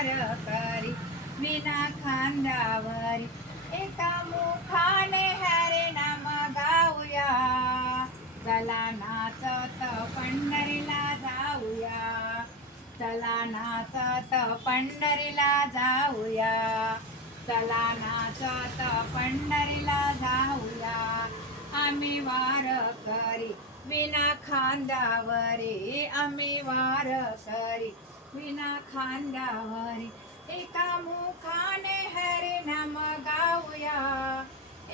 वार करी विना खांद्यावरी एका मुखाने हरे नाम गाऊया चला नाचत पंढरीला जाऊया चला नाचत पंढरीला जाऊया चला नाचत पंढरीला जाऊया आम्ही वार करी विना खांद्यावरी आम्ही वार करी विना खांद्यावरी एका मुखाने हरे नाम गाऊया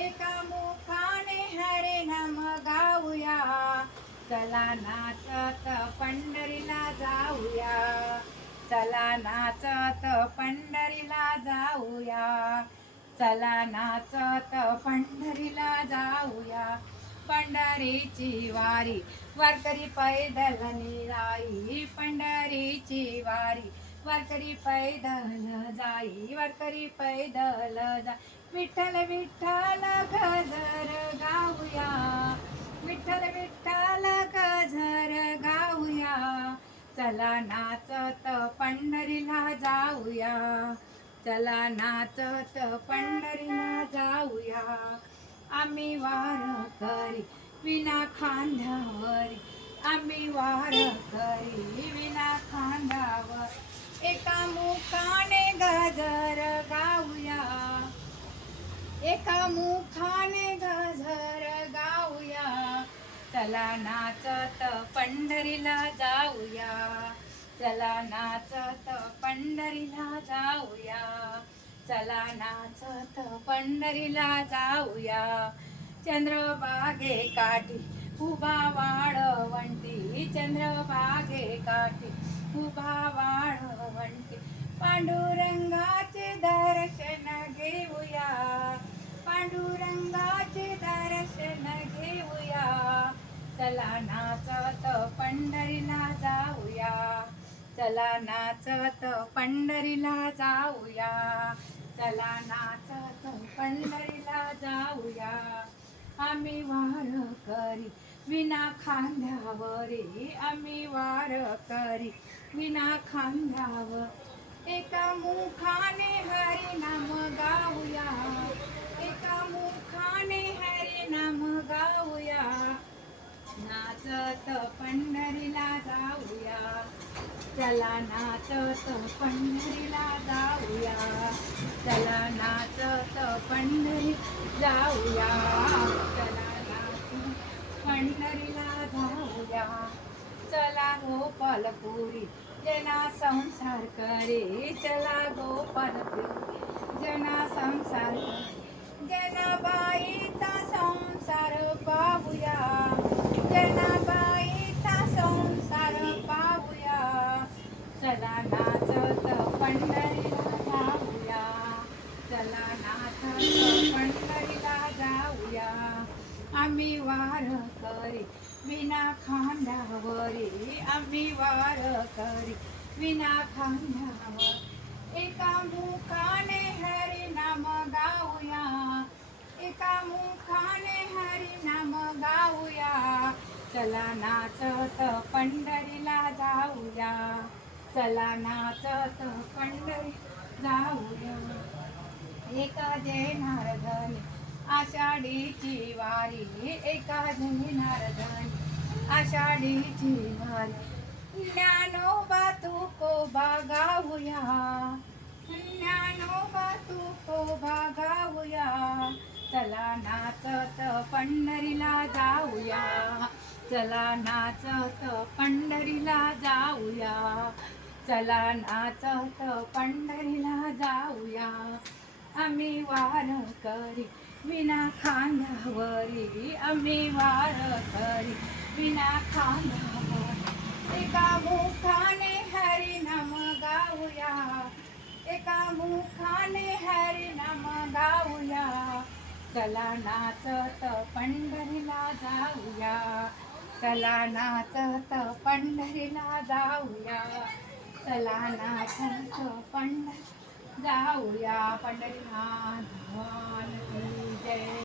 एका मुखाने हरे नाम गाऊया चला नाचत पंढरीला जाऊया चला नाचत पंढरीला जाऊया चला नाचत पंढरीला जाऊया पंढरीची वारी वारकरी पैदल निराई पंढरीची वारी वारकरी पैदल जाई वारकरी पैदल जाई विठ्ठल विठ्ठल गजर गाऊया विठ्ठल विठ्ठल गजर गाऊया चला नाचत पंढरीला जाऊया चला नाचत पंढरीला जाऊया आम्ही वार करी विना खांद्यावरी आम्ही वार करी विना खांद्यावर एका मुखाने गजर गाऊया एका मुखाने गजर गाऊया चला नाचत पंढरीला जाऊया चला नाचत पंढरीला जाऊया चला नाचत पंढरीला जाऊया चंद्रभागे काठी उभा वाळवंटी चंद्रभागे काठी उभा वाळवंटी पांडुरंगाचे दर्शन घेऊया पांडुरंगाचे दर्शन घेऊया चला नाचत पंढरीला जाऊया चला नाचत पंढरीला जाऊया चला नाचत पंढरीला जाऊया आम्ही वार करी विना खांद्यावरी आम्ही वार करी विना खांद्यावर एका मुखाने हरी नाम गाऊया एका मुखाने हरी नाम गाऊया नाचत पंढरीला जाऊया चला नाचत पंढरीला जाऊया चला नाचत पंढरी जाऊया चला नाचत पंढरीला जाऊया चला गोपालपुरी जना संसार करे चला गोपालपुरी जना संसार करे जनाबाईचा संसार पाहूया जनाबाईचा संसार पाहूया चला नाचत पंढरीला जाऊया चला नाचत पंढरीला जाऊया आम्ही वार करी विना खांद्यावरी आम्ही वार करी विना खांद्यावर एका मुखाने हरी नाम गाऊया एका मुखाने हरी नाम गाऊया चला नाचत पंढरीला जाऊया चला नाचत पंढरी जाऊया एका जय नारदनी आषाढीची वारी एका जय नारदनी आषाढीची वारी ज्ञानोबा तुकोबा गाऊया ज्ञानोबा तुकोबा गाऊया चला नाचत पंढरीला जाऊया चला नाचत पंढरीला जाऊया चला नाचत पंढरीला जाऊया आम्ही वार करी विना खांद्यावरी आम्ही वार करी विना खांद्यावर एका मुखाने हरी नाम गाऊया एका मुखाने हरी नाम गाऊया चला नाचत पंढरीला जाऊया चला नाचत पंढरीला जाऊया चला नाचत पंढरी जाऊया पंढरीनाथ भगवान की जय.